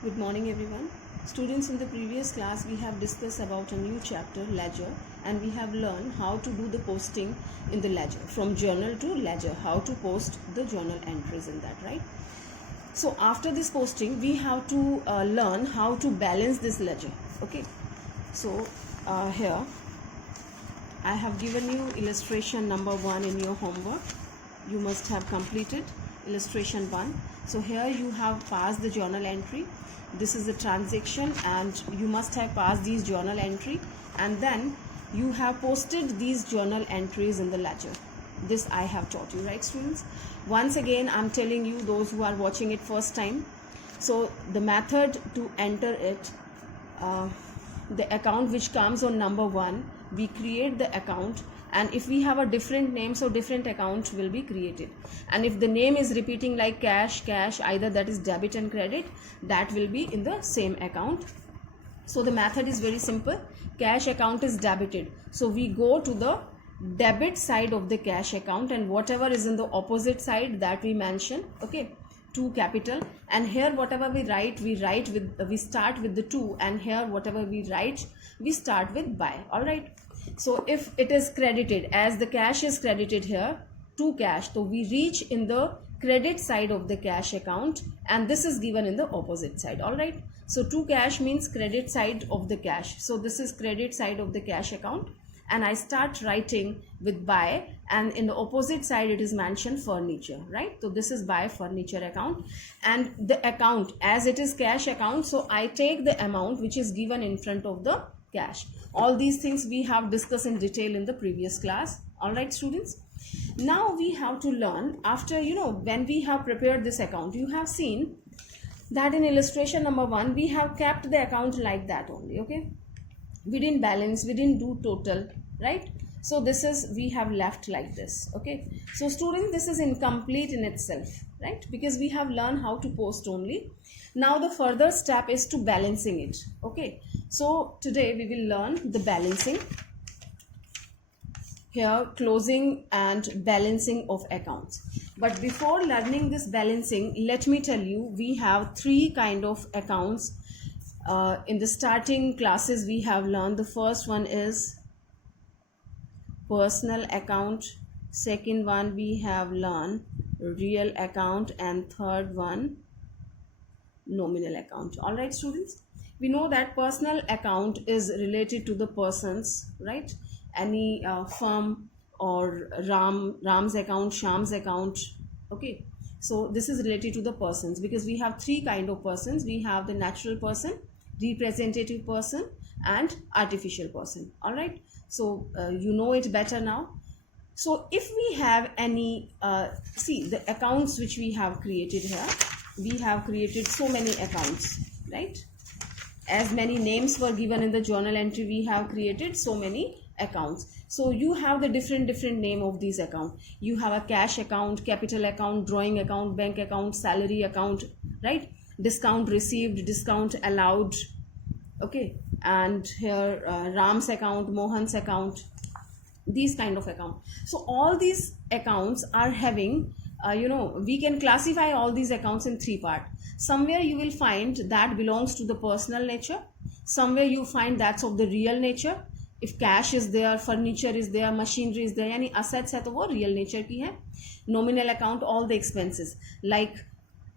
Good morning everyone. Students, in the previous class we have discussed about a new chapter, ledger, and we have learned how to do the posting in the ledger, from journal to ledger, how to post the journal entries in that, right? So after this posting we have to learn how to balance this ledger. Okay, so here I have given you illustration number 1 in your homework. You must have completed illustration 1. So here you have passed the journal entry. This is the transaction and you must have passed these journal entry, and then you have posted these journal entries in the ledger. This I have taught you, right students? Once again I'm telling you, those who are watching it first time, so the method to enter it, the account which comes on number 1, we create the account, and if we have a different name, so different account will be created, and if the name is repeating like cash, either that is debit and credit, that will be in the same account. So the method is very simple. Cash account is debited, so we go to the debit side of the cash account, and whatever is in the opposite side, that we mention, okay, 2 capital, and here whatever we start with the 2, and here whatever we write, we start with by. All right, so if it is credited, as the cash is credited here, 2 cash, so we reach in the credit side of the cash account, and this is given in the opposite side. All right, so 2 cash means credit side of the cash, so this is credit side of the cash account, and I start writing with buy, and in the opposite side it is mentioned furniture, right? So this is buy furniture account, and the account, as it is cash account, so I take the amount which is given in front of the cash. All these things we have discussed in detail in the previous class. All right students, now we have to learn, after when we have prepared this account, you have seen that in illustration number 1 we have kept the account like that only. Okay, we didn't balance, we didn't do total, right? So this is, we have left like this. Okay, so students, this is incomplete in itself, right? Because we have learned how to post only. Now the further step is to balancing it. Okay, so today we will learn the balancing, here closing and balancing of accounts. But before learning this balancing, let me tell you, we have 3 kind of accounts. In the starting classes we have learned. The first one is personal account, second one we have learned real account, and third one nominal account. All right students, we know that personal account is related to the persons, right? Any firm, or Ram's account, Sham's account. Okay, so this is related to the persons, because we have 3 kind of persons. We have the natural person, representative person, and artificial person. All right, so you know it better now. So if we have any see the accounts which we have created here, we have created so many accounts, right? As many names were given in the journal entry, we have created so many accounts. So you have the different name of these accounts. You have a cash account, capital account, drawing account, bank account, salary account, right? Discount received, discount allowed. Okay, and here Ram's account, Mohan's account, these kind of account. So all these accounts are having we can classify all these accounts in 3 parts. Somewhere you will find that belongs to the personal nature, somewhere you find that's of the real nature. If cash is there, furniture is there, machinery is there, यानी assets है तो वो real nature की है. Nominal account, all the expenses like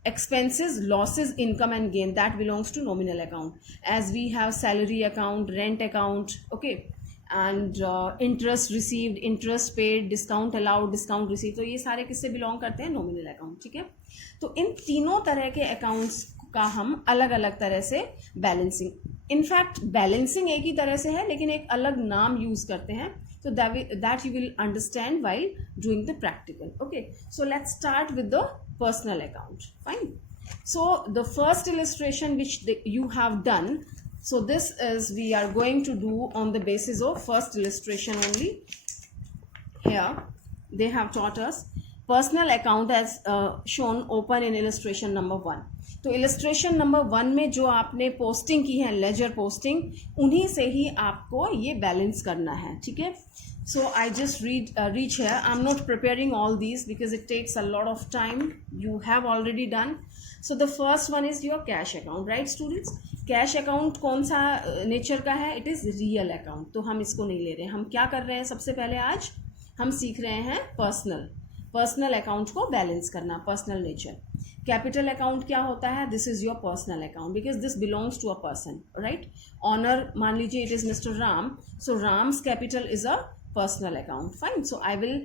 expenses, losses, income and gain, that belongs to nominal account. As we have salary account, rent account, okay, and interest received, interest paid, discount allowed, discount received, तो ये सारे किससे belong करते हैं? Nominal account. ठीक है, तो इन तीनों तरह के अकाउंट्स का हम अलग अलग तरह से बैलेंसिंग, इनफैक्ट बैलेंसिंग एक ही तरह से है लेकिन एक अलग नाम यूज करते हैं. So that you will understand while doing the practical. Okay, so let's start with the personal account. Fine. So the first illustration which you have done, so this is, we are going to do on the basis of first illustration only. Here they have taught us personal account as shown open in illustration number 1. तो illustration number 1 में जो आपने posting की है, ledger posting, उन्हीं से ही आपको ये बैलेंस करना है. ठीक है, So I just reach here. I'm not preparing all these because it takes a lot of time. You have already done. So the first one is your cash account, right students? Cash account कौन सा nature का है? It is real account, तो हम इसको नहीं ले रहे हैं. हम क्या कर रहे हैं? सबसे पहले आज हम सीख रहे हैं पर्सनल अकाउंट को बैलेंस करना, पर्सनल नेचर. कैपिटल अकाउंट क्या होता है? This is your personal account because this belongs to a person, right? Owner मान लीजिए it is mister Ram, so Ram's capital is a personal account. Fine, so I will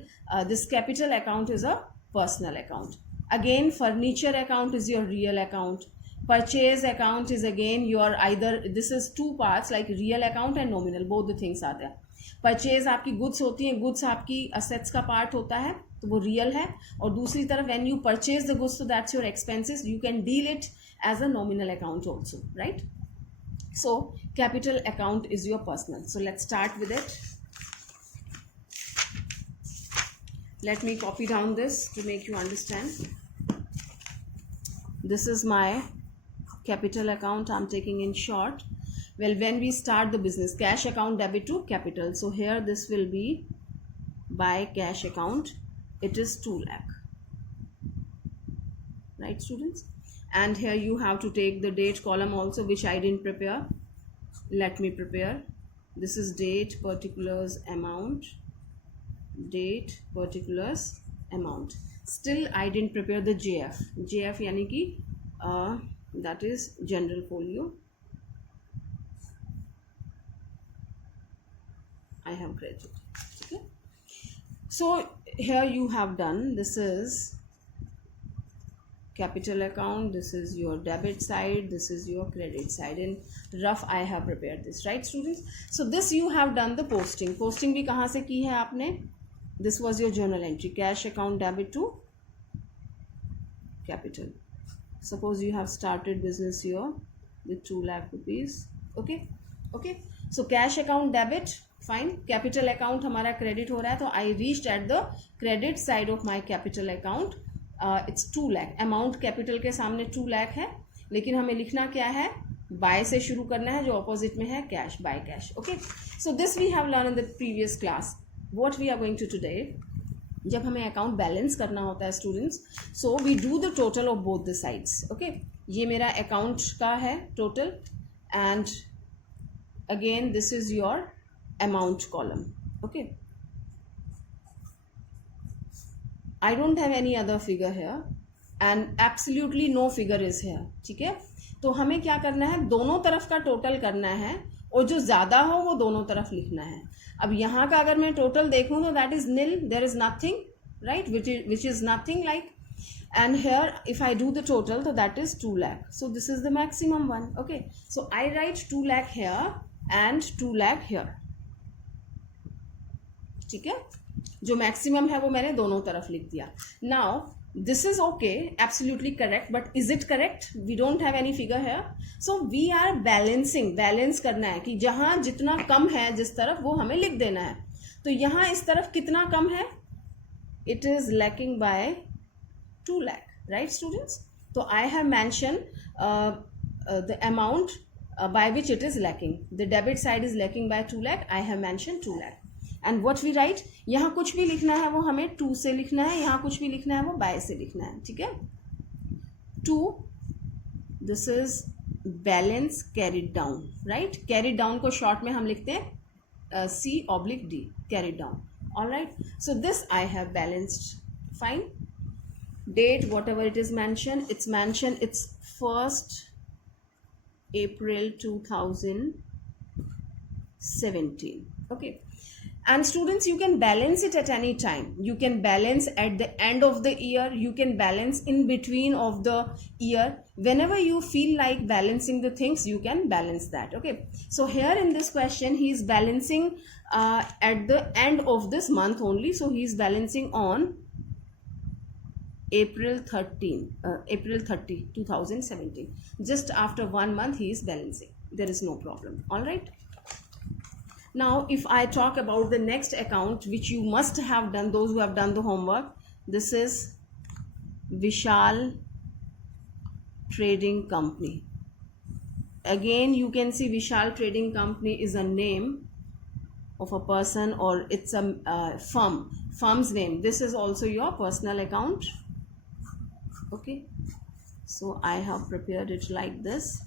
this capital account is a personal account. Again, furniture account is your real account. Purchase account is again your either, this is two parts like real account and nominal, both the things are there. Purchase आपकी goods होती हैं, goods आपकी assets का part होता है, तो वो real है. और दूसरी तरफ when you purchase the goods, so that's your expenses, you can deal it as a nominal account also, right? So capital account is your personal. So let's start with it. Let me copy down this to make you understand. This is my capital account I'm taking in short. Well, when we start the business, cash account debit to capital. So here this will be by cash account. It is 2 lakh. Right, students? And here you have to take the date column also, which I didn't prepare. Let me prepare. This is date, particulars, amount. Date, particulars, amount. Still I didn't prepare the JF यानी कि that is general folio. I have created. Okay, so here you have done, this is capital account, this is your debit side, this is your credit side. In rough I have prepared this, right students? So this you have done the posting भी कहाँ से की है आपने? This was your journal entry, cash account debit to capital. Suppose you have started business here with 2 lakh rupees. Okay, so cash account debit, fine. Capital account हमारा credit हो रहा है, तो I reached at the credit side of my capital account. It's 2 lakh. Amount capital के सामने 2 lakh है, लेकिन हमें लिखना क्या है? Buy से शुरू करना है, जो opposite में है cash, buy cash. Okay, so this we have learned in the previous class. What we are going to today, जब हमें अकाउंट बैलेंस करना होता है students, so we do the total of both the sides. Okay, ये मेरा account का है total, and again this is your amount column. Okay, I don't have any other figure here and absolutely no figure is here. ठीक है, तो हमें क्या करना है? दोनों तरफ का टोटल करना है, और जो ज़्यादा हो वो दोनों तरफ लिखना है. अब यहाँ का अगर मैं टोटल देखूँ तो that is nil, there is nothing, right, which is nothing like. And here if I do the total तो that is 2 lakh. So this is the maximum one. Okay, so I write 2 lakh here and 2 lakh here. ठीक है, जो maximum है वो मैंने दोनों तरफ लिख दिया. Now this is okay, absolutely correct, but is it correct? We don't have any figure here, so we are balancing. Balance करना है कि जहाँ जितना कम है जिस तरफ, वो हमें लिख देना है. तो यहाँ इस तरफ कितना कम है? It is lacking by 2 lakh, right students? तो I have mentioned the amount by which it is lacking. The debit side is lacking by 2 lakh. I have mentioned 2 lakh. And what we write, यहाँ कुछ भी लिखना है वो हमें 2 से लिखना है, यहाँ कुछ भी लिखना है वो बाय से लिखना है. ठीक है, 2, this is balance carried down, right. Carried down को शॉर्ट में हम लिखते हैं C/D, carried down. Alright, so this I have balanced. Fine. Date whatever it is mention, it's 1st April 2017. Okay, and students, you can balance it at any time. You can balance at the end of the year, you can balance in between of the year. Whenever you feel like balancing the things, you can balance that. Okay, so here in this question he is balancing at the end of this month only, so he is balancing on April 30, 2017. Just after 1 month he is balancing. There is no problem. All right, now if I talk about the next account, which you must have done, those who have done the homework, this is Vishal Trading Company. Again you can see Vishal Trading Company is a name of a person, or it's a firm's name. This is also your personal account. Okay, So I have prepared it like this.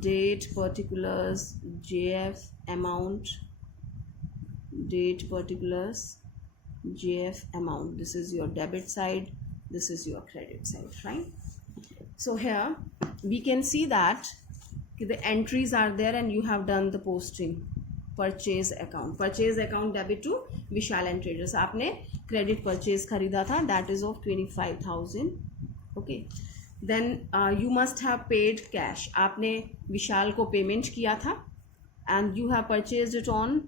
Date, particulars, JF, amount, date, particulars, JF, amount. This is your debit side, this is your credit side, right? So here we can see that the entries are there and you have done the posting. Purchase account debit to Vishal and Traders. आपने credit purchase खरीदा था, that is of 25,000. Okay. Then you must have paid cash. आपने विशाल को payment किया था and you have purchased it on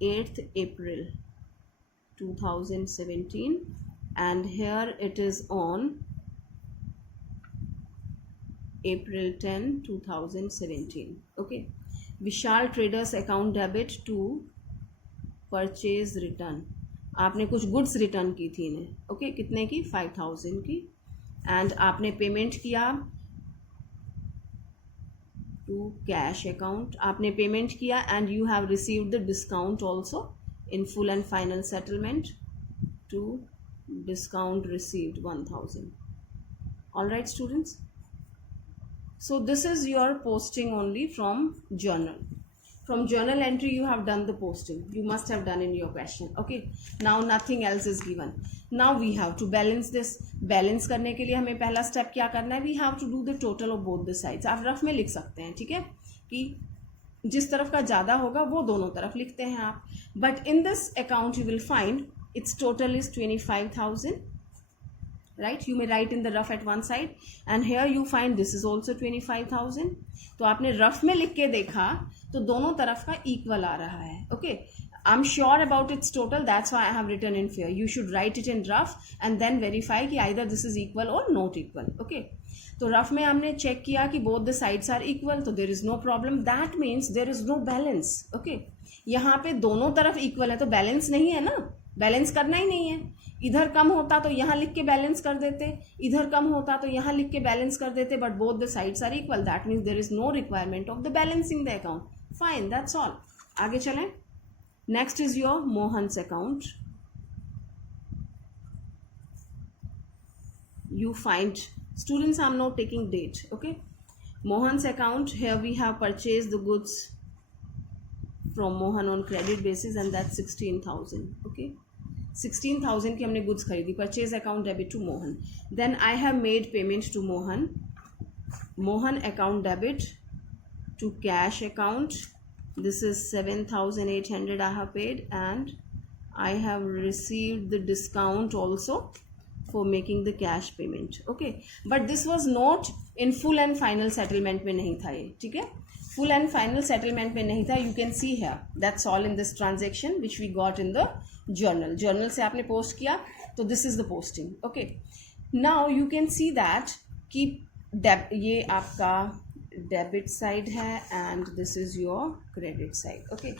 8th April 2017 and here it is on April 10, 2017. Okay. Vishal Traders account debit to purchase return. आपने कुछ goods return की थी इन्हें. Okay, कितने की? 5,000 की. एंड आपने पेमेंट किया टू कैश अकाउंट. आपने पेमेंट किया and you have received the discount also in full and final settlement to discount received 1,000. All right students. So this is your posting only from journal. From journal entry you have done the posting. You must have done in your question. Okay. Now nothing else is given. Now we have to balance this. Balance करने के लिए हमें पहला step क्या करना है? We have to do the total of both the sides. आप rough में लिख सकते हैं, ठीक है, कि जिस तरफ का ज़्यादा होगा वो दोनों तरफ लिखते हैं आप. But in this account you will find its total is 25,000. Right, you may write in the rough at one side and here you find this is also 25,000. तो आपने रफ में लिख के देखा तो दोनों तरफ का इक्वल आ रहा है. Okay, I am sure about its total, that's why I have written in fair. You should write it in rough and then verify कि आइदर दिस इज इक्वल और नॉट इक्वल. ओके, तो rough में हमने check किया कि both the sides are equal, तो there is no problem. That means there is no balance. Okay, यहाँ पे दोनों तरफ इक्वल है तो बैलेंस नहीं है ना, बैलेंस करना ही नहीं है. इधर कम होता तो यहाँ लिख के बैलेंस कर देते, इधर कम होता तो यहाँ लिख के बैलेंस कर देते, but both the sides are equal. That means there is no requirement of the balancing the account. Fine, that's all. आगे चलें. Next is your Mohan's account. You find, students, I'm not taking date. Okay, Mohan's account, here we have purchased the goods from Mohan on credit basis and that's 16,000. Okay, 16,000 की हमने goods खरीदी. Purchase account debit to Mohan. Then I have made payment to Mohan. Mohan account debit to cash account. This is 7,800 I have paid and I have received the discount also for making the cash payment. Okay, but this was not in full and final settlement में नहीं था ये, ठीक है, full and final settlement में नहीं था. You can see here, that's all in this transaction which we got in the journal. Journal से आपने post किया तो this is the posting. Okay, now you can see that कि ये आपका debit side है and this is your credit side. Okay,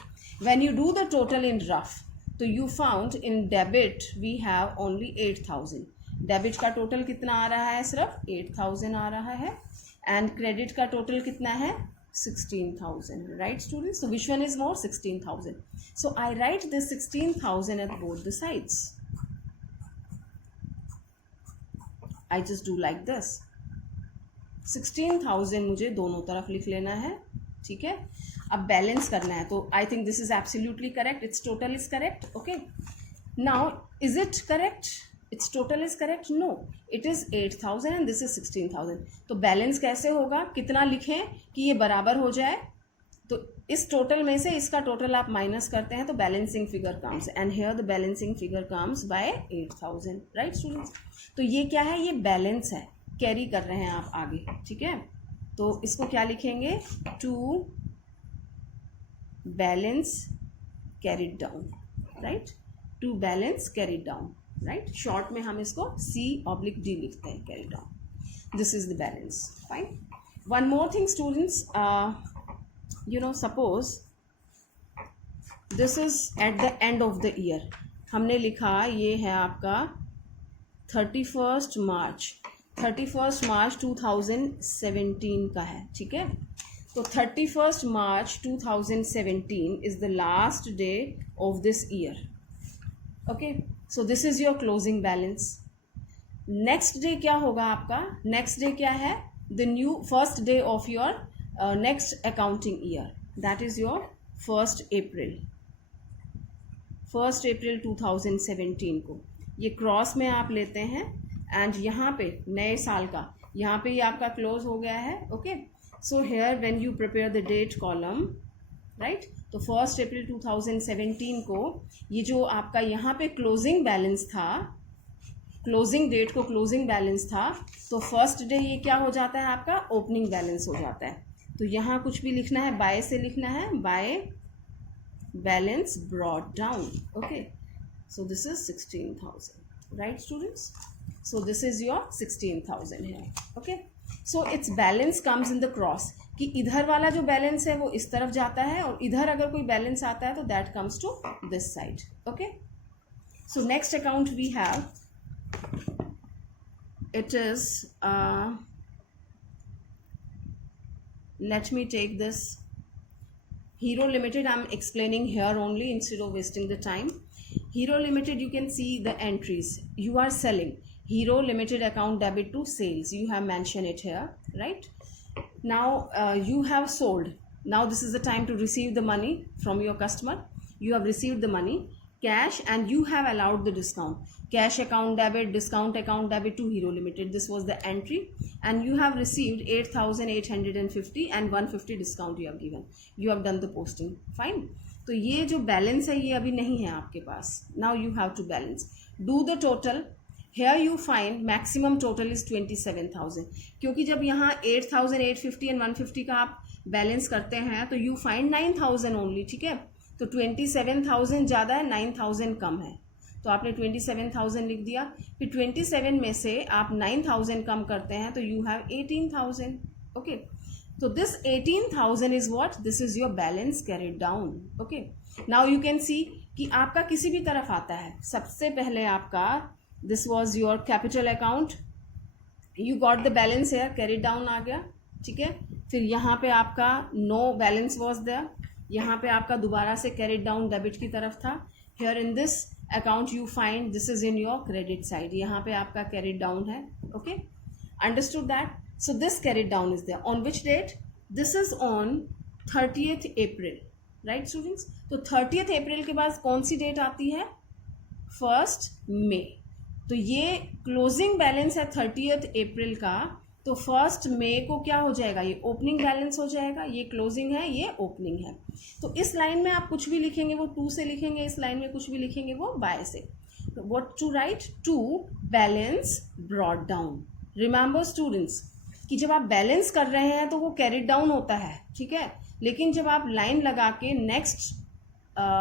when you do the total in rough, तो you found in debit we have only 8,000. Debit का total कितना आ रहा है? सिर्फ 8,000 आ रहा है. एंड क्रेडिट का टोटल कितना है? 16,000. Right students, so which one is more? 16,000. So I right this 16,000 eight both the sides. I just do like this. 16,000 मुझे दोनों तरफ लिख लेना है, ठीक है. अब बैलेंस करना है तो I think this is absolutely correct. It's total is correct. Okay, now is it correct? Its total is correct? No, it is 8,000 and this is 16,000. तो बैलेंस कैसे होगा? कितना लिखें कि ये बराबर हो जाए? तो इस टोटल में से इसका टोटल आप माइनस करते हैं तो balancing figure comes and here the balancing figure comes by 8,000. Right students, तो ये क्या है? ये बैलेंस है, कैरी कर रहे हैं आप आगे, ठीक है. तो इसको क्या लिखेंगे? To balance carried down. Right, to balance carried down. Right, short में हम इसको C/D लिखते हैं, carry down. This is the balance. Fine. One more thing students, you know, suppose this is at the end of the year. हमने लिखा ये है आपका 31st मार्च 2017 का है, ठीक है. तो 31st March 2017 is the last day of this year. Okay, so this is your closing balance. Next day क्या होगा आपका, नेक्स्ट डे क्या है, the new first day of your next accounting year, that is your 1 अप्रैल 2017 को। ये cross में आप लेते हैं एंड यहाँ पे नए साल का, यहाँ पे ये आपका क्लोज हो गया है। Okay, so here when you prepare the date column, right, तो 1 अप्रैल 2017 को ये जो आपका यहाँ पे क्लोजिंग बैलेंस था, क्लोजिंग डेट को क्लोजिंग बैलेंस था, तो फर्स्ट डे ये क्या हो जाता है आपका, ओपनिंग बैलेंस हो जाता है। तो यहाँ कुछ भी लिखना है, बाय से लिखना है, by balance brought down. Okay, so this is 16,000, right students, so this is your 16,000 है। Okay, so it's balance comes in the cross, कि इधर वाला जो बैलेंस है वो इस तरफ जाता है और इधर अगर कोई बैलेंस आता है तो that comes to this side. Okay, so next account we have, it is let me take this Hero Limited. I'm explaining here only instead of wasting the time. Hero Limited, you can see the entries. You are selling Hero Limited account debit to sales, you have mentioned it here, right? Now you have sold, now this is the time to receive the money from your customer. You have received the money cash and you have allowed the discount, cash account debit, discount account debit to Hero Limited, this was the entry, and you have received 8,850 and 150 discount you have given, you have done the posting, fine. तो ये जो balance है ये अभी नहीं है आपके पास, now you have to balance, do the total. Here you find maximum total is 27,000, क्योंकि जब यहाँ 8,850 and 150 का आप बैलेंस करते हैं तो you find 9,000 only, ठीक है, तो 27,000 ज़्यादा है, 9,000 कम है, तो आपने 27,000 लिख दिया, फिर 27 में से आप 9,000 कम करते हैं तो यू हैव 18,000। ओके, तो this 18,000 is what, this is your balance carried down. Okay, now you can see कि आपका किसी भी तरफ आता है, सबसे पहले आपका this was your capital account, you got the balance here, carried down आ गया, ठीक है, फिर यहाँ पे आपका नो बैलेंस वाज देयर, यहाँ पे आपका दोबारा से कैरिड डाउन डेबिट की तरफ था, here in this account you find this is in your credit side, यहाँ पे आपका कैरिड डाउन है। Okay, understood that, so this carried down is there on which date, this is on 30th April, right students, तो 30th अप्रैल के बाद कौन सी date आती है, 1 मई, तो ये क्लोजिंग बैलेंस है 30th अप्रैल का, तो 1 मई को क्या हो जाएगा, ये ओपनिंग बैलेंस हो जाएगा, ये क्लोजिंग है, ये ओपनिंग है। तो इस लाइन में आप कुछ भी लिखेंगे वो 2 से लिखेंगे, इस लाइन में कुछ भी लिखेंगे वो बाय से। तो what to write, to balance brought down. Remember students कि जब आप बैलेंस कर रहे हैं तो वो कैरिड डाउन होता है, ठीक है, लेकिन जब आप लाइन लगा के नेक्स्ट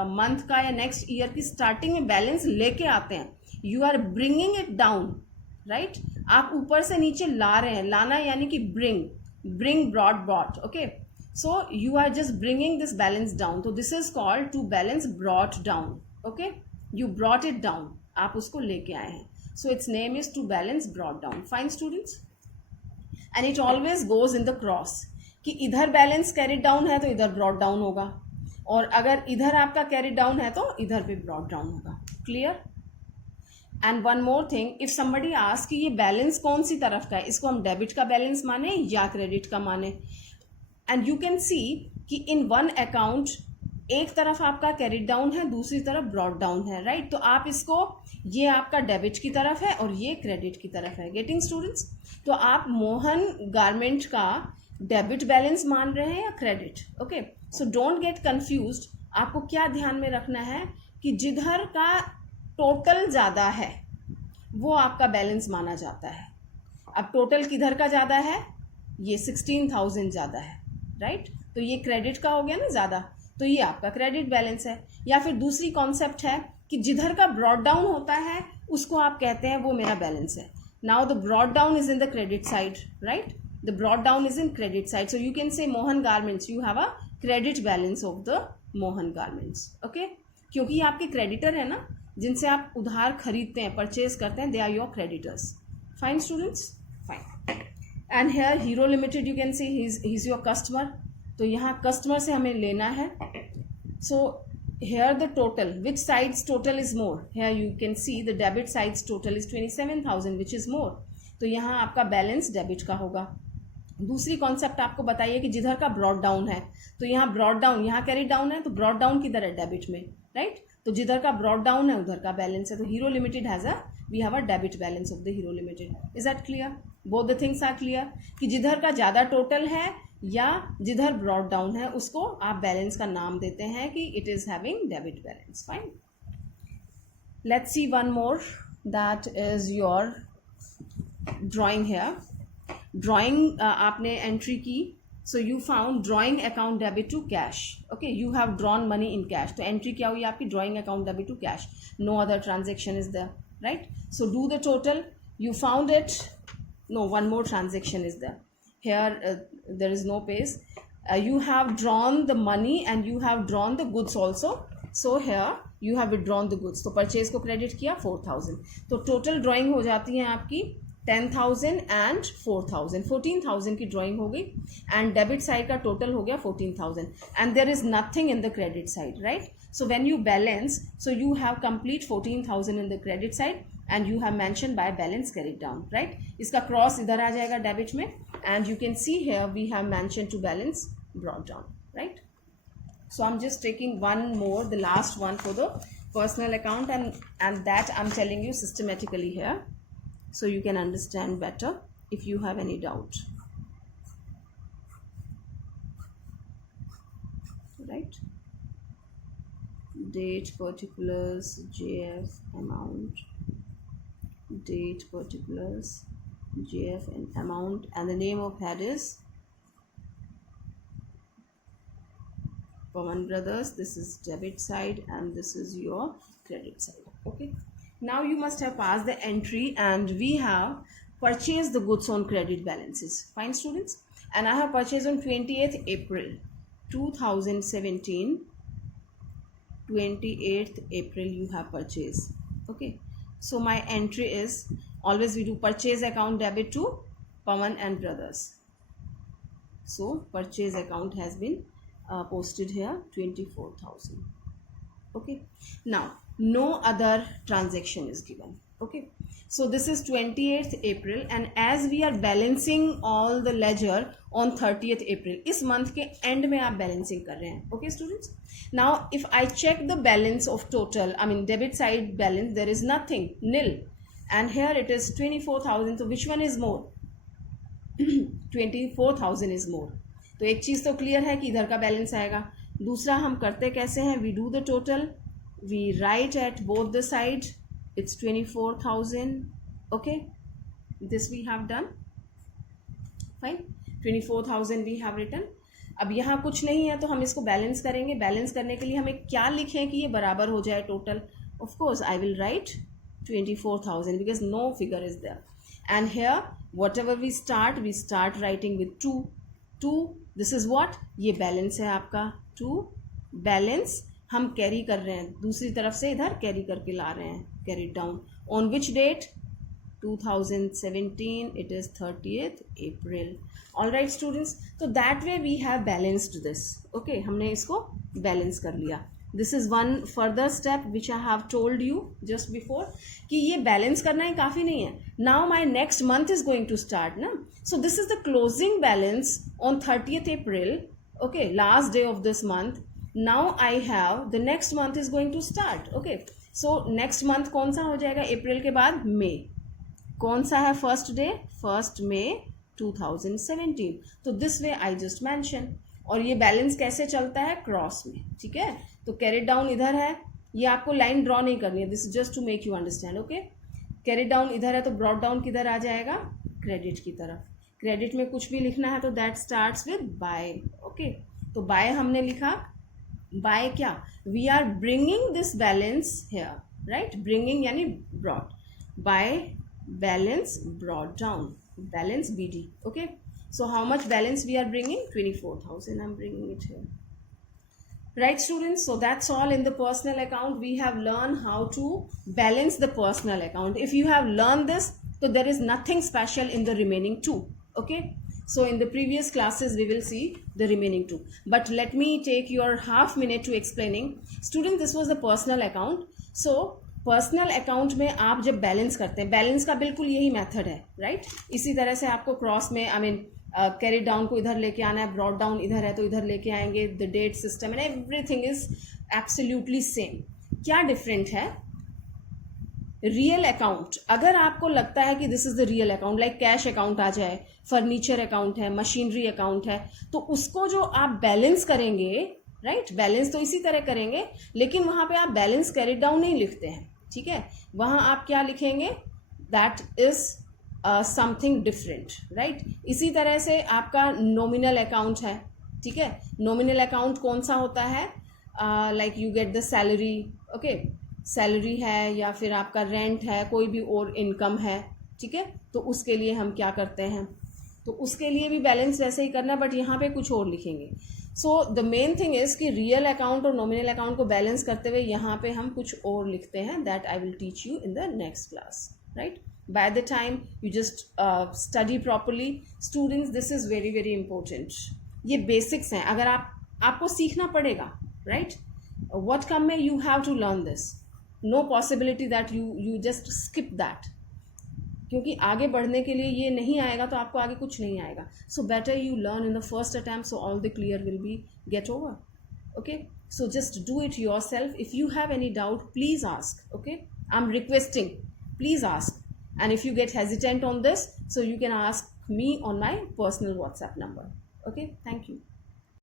मंथ का या नेक्स्ट ईयर की स्टार्टिंग में बैलेंस लेके आते हैं, you are bringing it down, right, आप ऊपर से नीचे ला रहे हैं, लाना यानी कि bring brought. Okay, so you are just bringing this balance down, तो this is called to balance brought down. Okay, you brought it down, आप उसको लेके आए हैं, so its name is to balance brought down. Fine students, and it always goes in the cross, कि इधर balance carried down है तो इधर ब्रॉट डाउन होगा, और अगर इधर आपका कैरिड डाउन है तो इधर पे ब्रॉट डाउन होगा। Clear? And one more thing, if somebody ask कि ये बैलेंस कौन सी तरफ का है, इसको हम डेबिट का बैलेंस माने या क्रेडिट का माने, एंड यू कैन सी कि इन वन अकाउंट एक तरफ आपका कैरिड डाउन है, दूसरी तरफ ब्रॉट डाउन है, राइट, तो आप इसको, ये आपका डेबिट की तरफ है और ये क्रेडिट की तरफ है। Getting students? तो आप मोहन गारमेंट का डेबिट बैलेंस मान रहे हैं या credit? Okay, so don't get confused. आपको क्या ध्यान में रखना है कि जिधर का टोटल ज़्यादा है वो आपका बैलेंस माना जाता है। अब टोटल किधर का ज़्यादा है, ये 16,000 ज़्यादा है, राइट, तो ये क्रेडिट का हो गया ना ज़्यादा, तो ये आपका क्रेडिट बैलेंस है। या फिर दूसरी कॉन्सेप्ट है कि जिधर का ब्रॉट डाउन होता है उसको आप कहते हैं वो मेरा बैलेंस है। Now the brought down is in the credit side, right, the brought down is in credit side, so you can से Mohan garments, you have a credit balance of the Mohan garments. Okay, क्योंकि ये आपके creditor है ना, जिनसे आप उधार खरीदते हैं, परचेज करते हैं, they are your creditors. Fine students, fine. And here Hero limited, you can say he is your customer, तो यहाँ कस्टमर से हमें लेना है, सो here the total, which side's total is more? Here you can see the debit side's total is 27,000, which is more. तो यहाँ आपका balance debit का होगा. दूसरी कॉन्सेप्ट आपको बताइए कि जिधर का ब्रॉड डाउन है, तो यहाँ ब्रॉड डाउन, यहाँ कैरी डाउन है, तो ब्रॉड डाउन किधर है? डेबिट में, राइट. तो जिधर का ब्रॉड डाउन है उधर का बैलेंस है. तो Hero limited has a, we have a debit balance of the Hero limited. Is that clear? Both the things are clear कि जिधर का ज़्यादा टोटल है या जिधर ब्रॉड डाउन है उसको आप बैलेंस का नाम देते हैं कि it is having debit balance. Fine. Let's see one more, that is your drawing. Here drawing आपने एंट्री की, so you found drawing account debit to cash. Okay, you have drawn money in cash. तो entry क्या हुई आपकी? Drawing account debit to cash. No other transaction is there, right. So do the total. You found it. No, one more transaction is there. Here there is no pays. You have drawn the money and you have drawn the goods also. So here you have withdrawn the goods. तो purchase को credit किया 4,000. तो total drawing हो जाती है आपकी 10,000 and 4,000. 14,000 की drawing हो गई and debit side का total हो गया 14,000 and there is nothing in the credit side, right? So when you balance, so you have complete 14,000 in the credit side and you have mentioned by balance carried down, right? इसका cross इधर आ जाएगा debit में and you can see here we have mentioned to balance brought down, right? So I'm just taking one more, the last one for the personal account, and that I'm telling you systematically here so you can understand better if you have any doubt, right? Date, particulars, JF, amount, date, particulars, JF and amount, and the name of head is Pawan Brothers. This is debit side and this is your credit side. Okay, now you must have passed the entry and we have purchased the goods on credit balances. Fine students, and I have purchased on 28th April 2017. 28th April you have purchased. Okay, so my entry is, always we do purchase account debit to Pawan and Brothers. So purchase account has been posted here 24,000. Okay, now no other transaction is given. Okay, so this is 28th April and as we are balancing all the ledger on 30th April, इस month के end में आप balancing कर रहे हैं. Okay students, now if I check the balance of total, I mean debit side balance, there is nothing, nil, and here it is 24,000. so which one is more? 24,000 is more. तो एक चीज़ तो clear है कि इधर का balance आएगा. दूसरा हम करते कैसे हैं? We do the total, we write at both the side, it's 24,000. Okay, this we have done. Fine, 24,000 we have written. अब यहाँ कुछ नहीं है तो हम इसको बैलेंस करेंगे. बैलेंस करने के लिए हमें क्या लिखें कि ये बराबर हो जाए total? Of course I will write 24,000 because no figure is there. And here whatever we start writing with 2. This is what? ये बैलेंस है आपका. 2 बैलेंस हम कैरी कर रहे हैं, दूसरी तरफ से इधर कैरी करके ला रहे हैं, carry down. On which date? 2017. It is 30th April. All right students, तो that way we have balanced this. Okay, हमने इसको बैलेंस कर लिया. This is one further step which I have told you just before कि ये balance करना ही काफ़ी नहीं है. Now my next month is going to start ना. So this is the closing balance on 30th April. Okay, last day of this month. Now I have the next month is going to start. Okay, so next month कौन सा हो जाएगा? अप्रैल के बाद मई. कौन सा है फर्स्ट डे? 1st May 2017. तो this way I just mention. और ये बैलेंस कैसे चलता है? क्रॉस में. ठीक है, तो कैरी डाउन इधर है, ये आपको लाइन ड्रॉ नहीं करनी है, this is just to make you understand. Okay, carry down इधर है तो ब्रॉड डाउन किधर आ जाएगा? क्रेडिट की तरफ. क्रेडिट में कुछ भी लिखना है तो that starts with by. Okay, तो बाय हमने लिखा. बाय क्या? We are bringing this balance here, right? Bringing यानी brought. By balance brought down, balance BD. ओके, so how much balance we are bringing? 24,000. I'm bringing it here. Right students, so that's all in the personal account. We have learned how to balance the personal account. If you have learned this, so there is nothing special in the remaining two. Okay, So in the previous classes we will see the remaining two, but let me take your half minute to explaining. Student, this was the personal account. So personal account में आप जब balance करते हैं, balance का बिल्कुल यही method है, right? इसी तरह से आपको क्रॉस में कैरी डाउन को इधर लेके आना है, ब्रॉड डाउन इधर है तो इधर लेके आएंगे, the date system and everything is absolutely same. क्या डिफरेंट है? रियल अकाउंट, अगर आपको लगता है कि this is the real account, like cash account आ जाए, फर्नीचर अकाउंट है, मशीनरी अकाउंट है, तो उसको जो आप बैलेंस करेंगे, राइट, बैलेंस तो इसी तरह करेंगे, लेकिन वहां पे आप बैलेंस कैरी डाउन नहीं लिखते हैं, ठीक है? वहां आप क्या लिखेंगे? That is something different, right? इसी तरह से आपका नॉमिनल अकाउंट है, ठीक है? नॉमिनल अकाउंट कौन सा होता है? Like you get the salary, okay, salary है या फिर आपका रेंट है, कोई भी और इनकम है, ठीक है? तो उसके लिए हम क्या करते हैं? तो उसके लिए भी बैलेंस वैसे ही करना है, बट यहाँ पे कुछ और लिखेंगे. So the main thing is कि रियल अकाउंट और नॉमिनल अकाउंट को बैलेंस करते हुए यहाँ पे हम कुछ और लिखते हैं. That I will teach you in the next class, right? By the time you just study properly. Students, this is very very important. ये बेसिक्स हैं, अगर आपको सीखना पड़ेगा, राइट? What come may you have to learn this. No possibility that you just skip that, क्योंकि आगे बढ़ने के लिए ये नहीं आएगा तो आपको आगे कुछ नहीं आएगा. So better you learn in the first attempt, so all the clear will be get over. Okay, so just do it your self. If you have any doubt, please ask. Okay, I am requesting, please ask. And if you get hesitant on this, so you can ask me on my personal WhatsApp number. Okay, thank you.